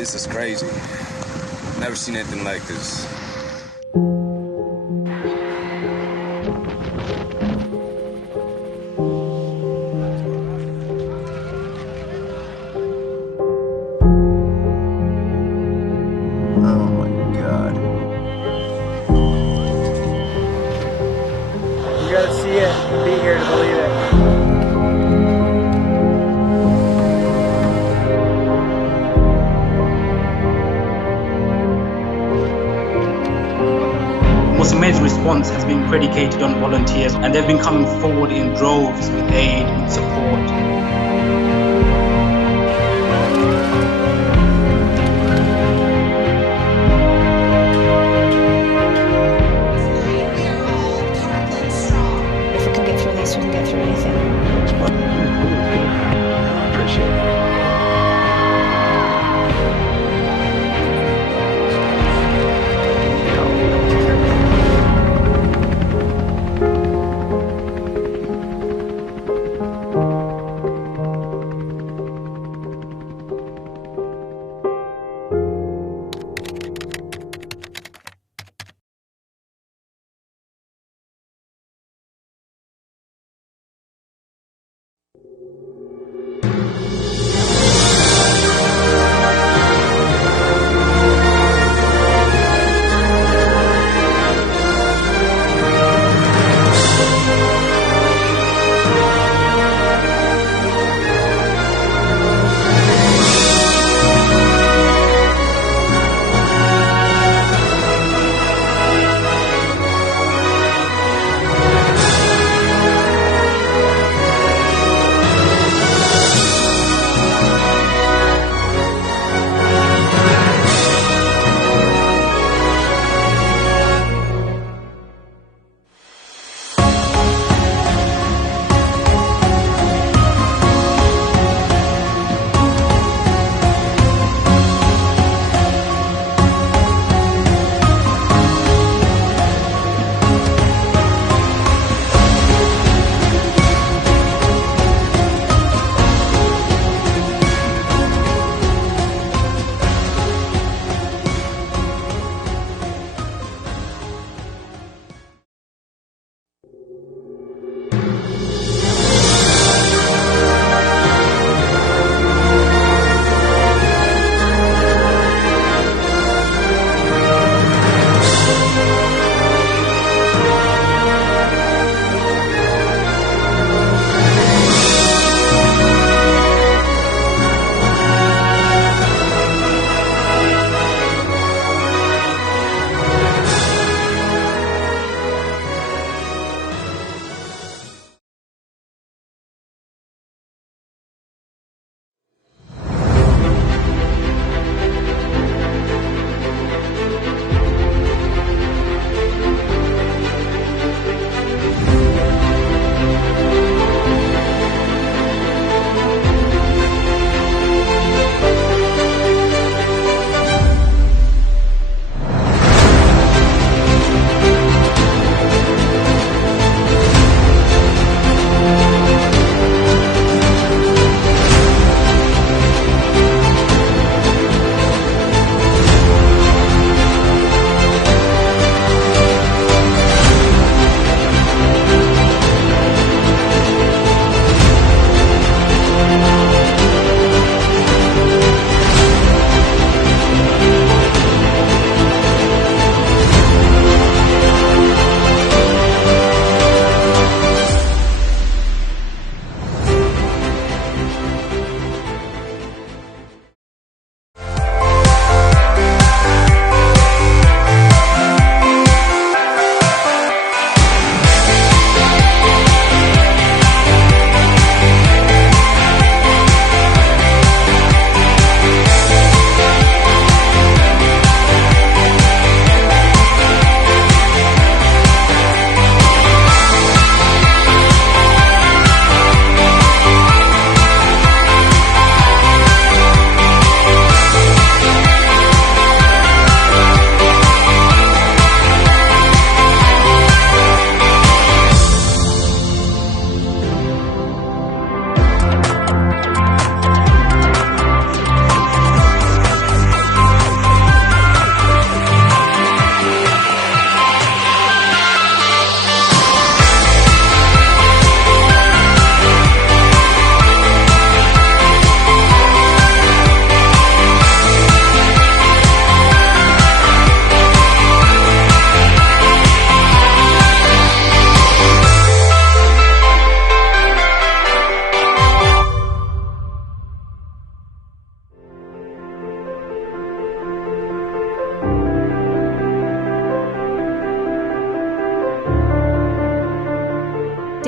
This is crazy. Never seen anything like this. Oh my God. You gotta see it and be here to believe it. Muslim's response has been predicated on volunteers, and they've been coming forward in droves with aid and support. If we can get through this, we can get through anything. I appreciate it.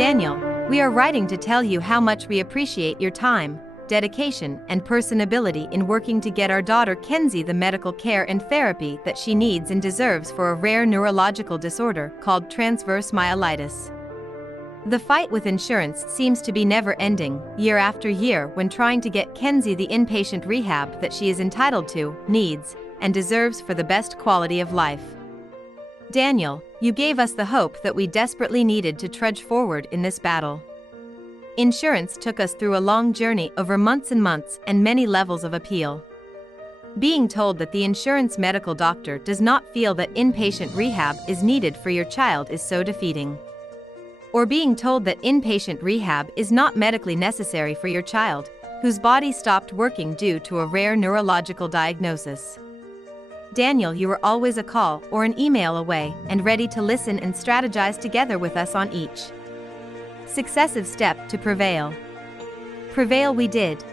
Daniel, we are writing to tell you how much we appreciate your time, dedication, and personability in working to get our daughter Kenzie the medical care and therapy that she needs and deserves for a rare neurological disorder called transverse myelitis. The fight with insurance seems to be never-ending, year after year, when trying to get Kenzie the inpatient rehab that she is entitled to, needs, and deserves for the best quality of life. Daniel, you gave us the hope that we desperately needed to trudge forward in this battle. Insurance took us through a long journey over months and months and many levels of appeal. Being told that the insurance medical doctor does not feel that inpatient rehab is needed for your child is so defeating. Or being told that inpatient rehab is not medically necessary for your child, whose body stopped working due to a rare neurological diagnosis. Daniel, you were always a call or an email away and ready to listen and strategize together with us on each successive step to prevail. Prevail we did.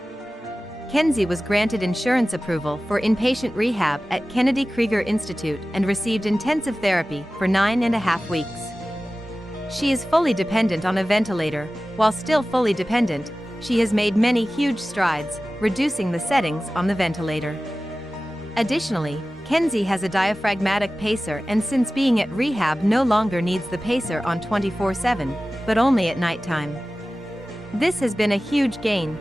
Kenzie was granted insurance approval for inpatient rehab at Kennedy Krieger Institute and received intensive therapy for 9.5 weeks. She is fully dependent on a ventilator. While still fully dependent, she has made many huge strides, reducing the settings on the ventilator. Additionally, Kenzie has a diaphragmatic pacer and since being at rehab no longer needs the pacer on 24/7, but only at nighttime. This has been a huge gain.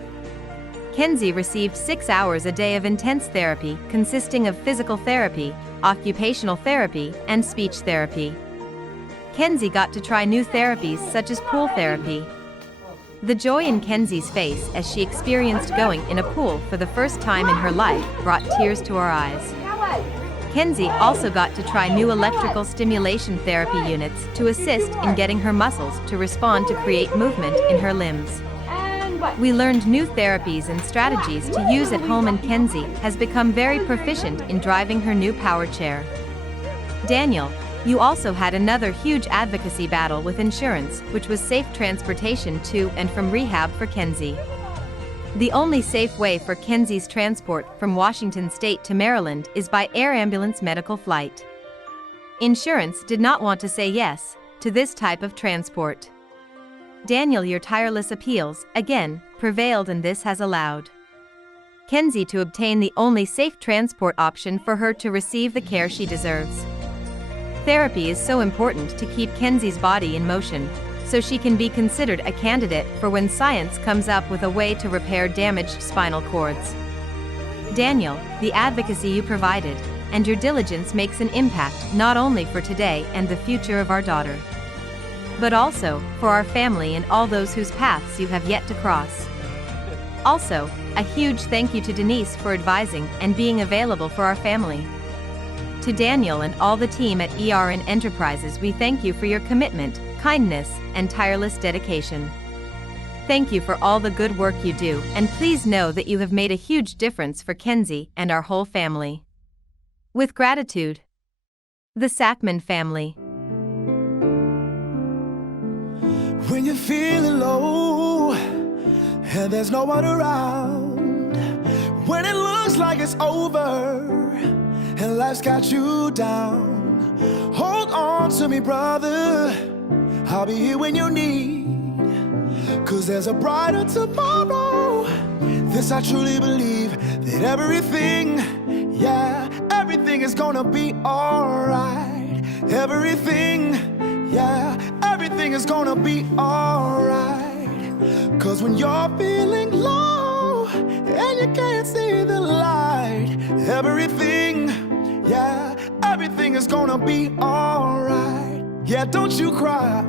Kenzie received 6 hours a day of intense therapy consisting of physical therapy, occupational therapy, and speech therapy. Kenzie got to try new therapies such as pool therapy. The joy in Kenzie's face as she experienced going in a pool for the first time in her life brought tears to her eyes. Kenzie also got to try new electrical stimulation therapy units to assist in getting her muscles to respond to create movement in her limbs. We learned new therapies and strategies to use at home and Kenzie has become very proficient in driving her new power chair. Daniel, you also had another huge advocacy battle with insurance, which was safe transportation to and from rehab for Kenzie. The only safe way for Kenzie's transport from Washington State to Maryland is by air ambulance medical flight. Insurance did not want to say yes to this type of transport. Daniel, your tireless appeals, again, prevailed and this has allowed Kenzie to obtain the only safe transport option for her to receive the care she deserves. Therapy is so important to keep Kenzie's body in motion, so she can be considered a candidate for when science comes up with a way to repair damaged spinal cords. Daniel, the advocacy you provided, and your diligence makes an impact not only for today and the future of our daughter, but also for our family and all those whose paths you have yet to cross. Also, a huge thank you to Denise for advising and being available for our family. To Daniel and all the team at ERN Enterprises, we thank you for your commitment, kindness, and tireless dedication. Thank you for all the good work you do, and please know that you have made a huge difference for Kenzie and our whole family. With gratitude, the Sackman family. When you're feeling low and there's no one around, when it looks like it's over and life's got you down, hold on to me, brother. I'll be here when you need, 'cause there's a brighter tomorrow. This I truly believe, that everything, yeah, everything is gonna be alright. Everything, yeah, everything is gonna be alright. 'Cause when you're feeling low and you can't see the light, everything, yeah, everything is gonna be alright. Yeah, don't you cry,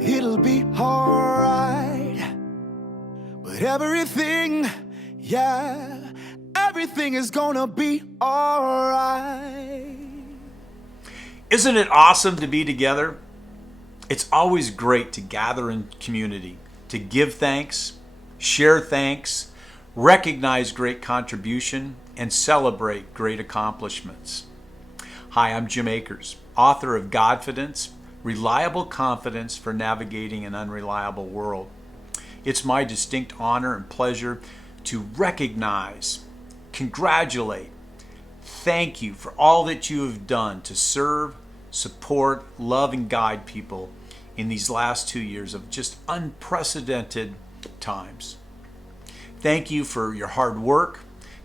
it'll be alright. But everything, yeah, everything is gonna be alright. Isn't it awesome to be together? It's always great to gather in community, to give thanks, share thanks, recognize great contribution, and celebrate great accomplishments. Hi, I'm Jim Akers, author of Godfidence, Reliable Confidence for Navigating an Unreliable World. It's my distinct honor and pleasure to recognize, congratulate, thank you for all that you have done to serve, support, love, and guide people in these last 2 years of just unprecedented times. Thank you for your hard work.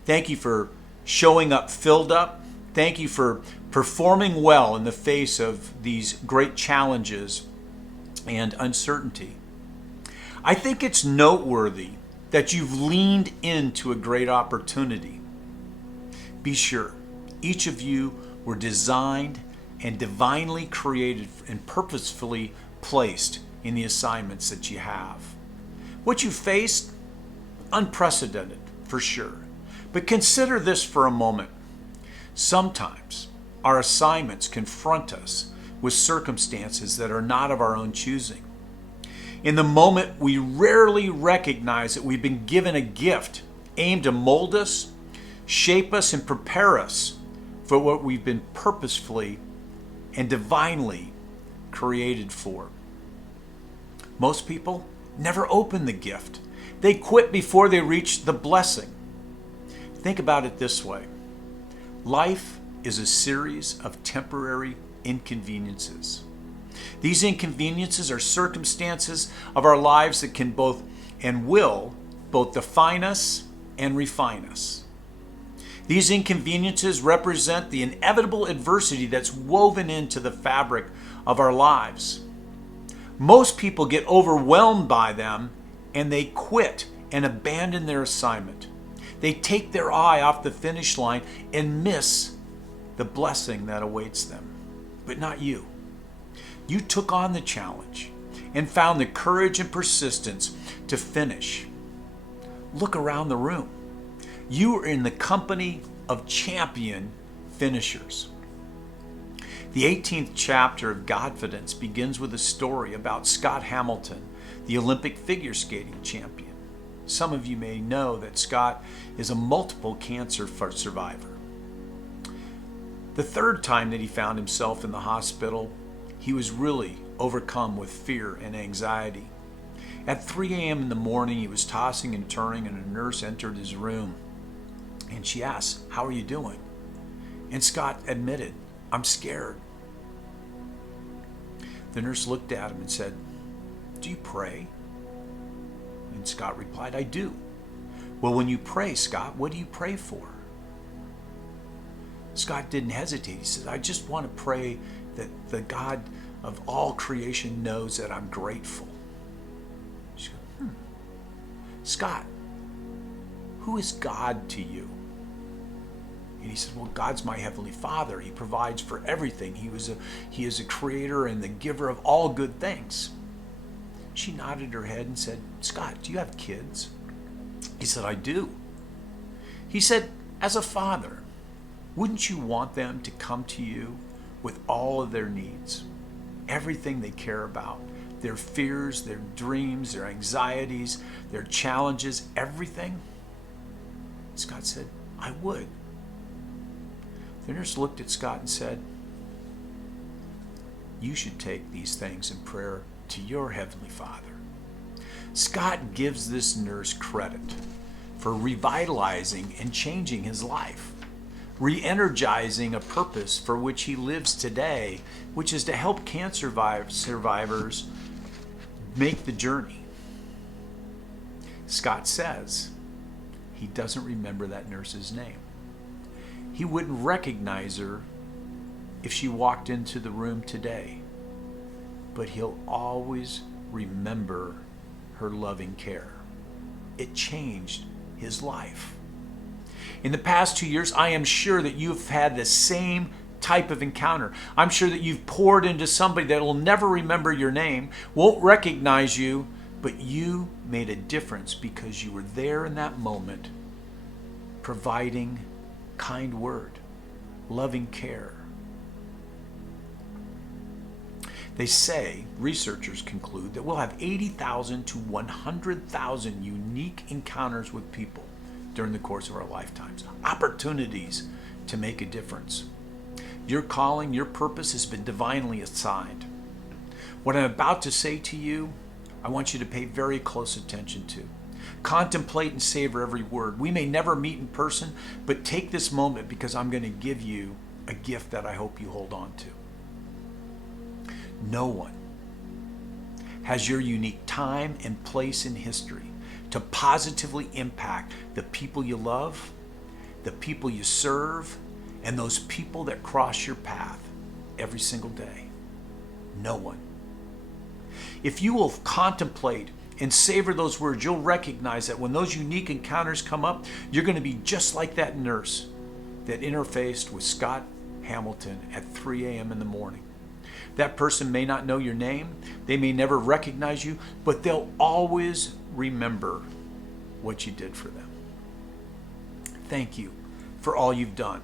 Thank you for showing up filled up. Thank you for performing well in the face of these great challenges and uncertainty. I think it's noteworthy that you've leaned into a great opportunity. Be sure, each of you were designed and divinely created and purposefully placed in the assignments that you have. What you faced, unprecedented for sure. But consider this for a moment. Sometimes our assignments confront us with circumstances that are not of our own choosing. In the moment, we rarely recognize that we've been given a gift aimed to mold us, shape us, and prepare us for what we've been purposefully and divinely created for. Most people never open the gift. They quit before they reach the blessing. Think about it this way. Life is a series of temporary inconveniences. These inconveniences are circumstances of our lives that can both and will both define us and refine us. These inconveniences represent the inevitable adversity that's woven into the fabric of our lives. Most people get overwhelmed by them and they quit and abandon their assignment. They take their eye off the finish line and miss the blessing that awaits them. But not you. You took on the challenge and found the courage and persistence to finish. Look around the room. You are in the company of champion finishers. The 18th chapter of Godfidence begins with a story about Scott Hamilton, the Olympic figure skating champion. Some of you may know that Scott is a multiple cancer survivor. The third time that he found himself in the hospital, he was really overcome with fear and anxiety. At 3 a.m. in the morning, he was tossing and turning, and a nurse entered his room. And she asked, "How are you doing?" And Scott admitted, "I'm scared." The nurse looked at him and said, "Do you pray?" And Scott replied, "I do." "Well, when you pray, Scott, what do you pray for?" Scott didn't hesitate. He said, "I just want to pray that the God of all creation knows that I'm grateful." She goes, "Scott, who is God to you?" And he said, "Well, God's my Heavenly Father. He provides for everything. He is a creator and the giver of all good things." She nodded her head and said, "Scott, do you have kids?" He said, "I do." He said, "As a father, wouldn't you want them to come to you with all of their needs, everything they care about, their fears, their dreams, their anxieties, their challenges, everything?" Scott said, "I would." The nurse looked at Scott and said, "You should take these things in prayer to your Heavenly Father." Scott gives this nurse credit for revitalizing and changing his life, re-energizing a purpose for which he lives today, which is to help cancer survivors make the journey. Scott says he doesn't remember that nurse's name. He wouldn't recognize her if she walked into the room today, but he'll always remember her loving care. It changed his life. In the past 2 years, I am sure that you've had the same type of encounter. I'm sure that you've poured into somebody that will never remember your name, won't recognize you, but you made a difference because you were there in that moment, providing kind word, loving care. They say, researchers conclude, that we'll have 80,000 to 100,000 unique encounters with people during the course of our lifetimes. Opportunities to make a difference. Your calling, your purpose has been divinely assigned. What I'm about to say to you, I want you to pay very close attention to. Contemplate and savor every word. We may never meet in person, but take this moment because I'm going to give you a gift that I hope you hold on to. No one has your unique time and place in history to positively impact the people you love, the people you serve, and those people that cross your path every single day? No one. If you will contemplate and savor those words, you'll recognize that when those unique encounters come up, you're going to be just like that nurse that interfaced with Scott Hamilton at 3 a.m. in the morning. That person may not know your name, they may never recognize you, but they'll always remember what you did for them. Thank you for all you've done.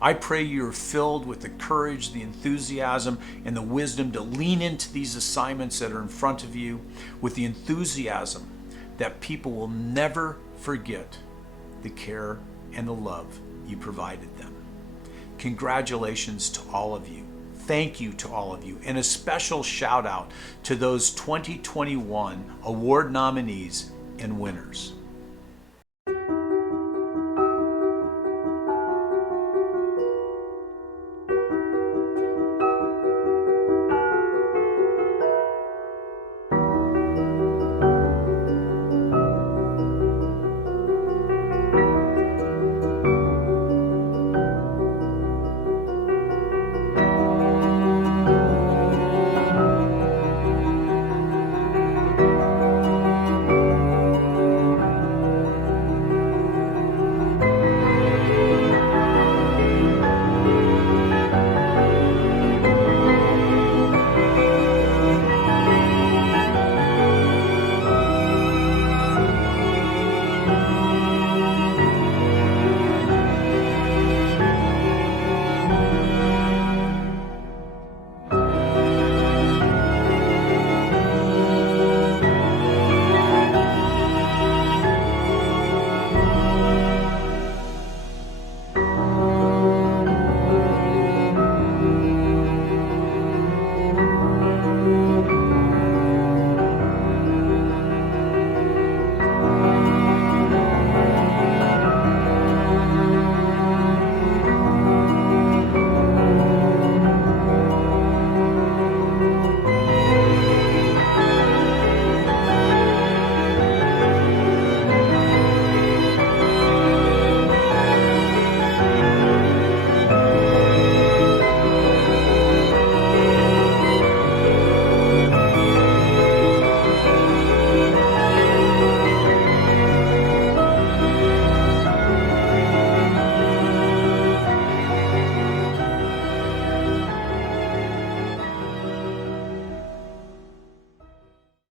I pray you're filled with the courage, the enthusiasm, and the wisdom to lean into these assignments that are in front of you with the enthusiasm that people will never forget the care and the love you provided them. Congratulations to all of you. Thank you to all of you. And a special shout out to those 2021 award nominees and winners.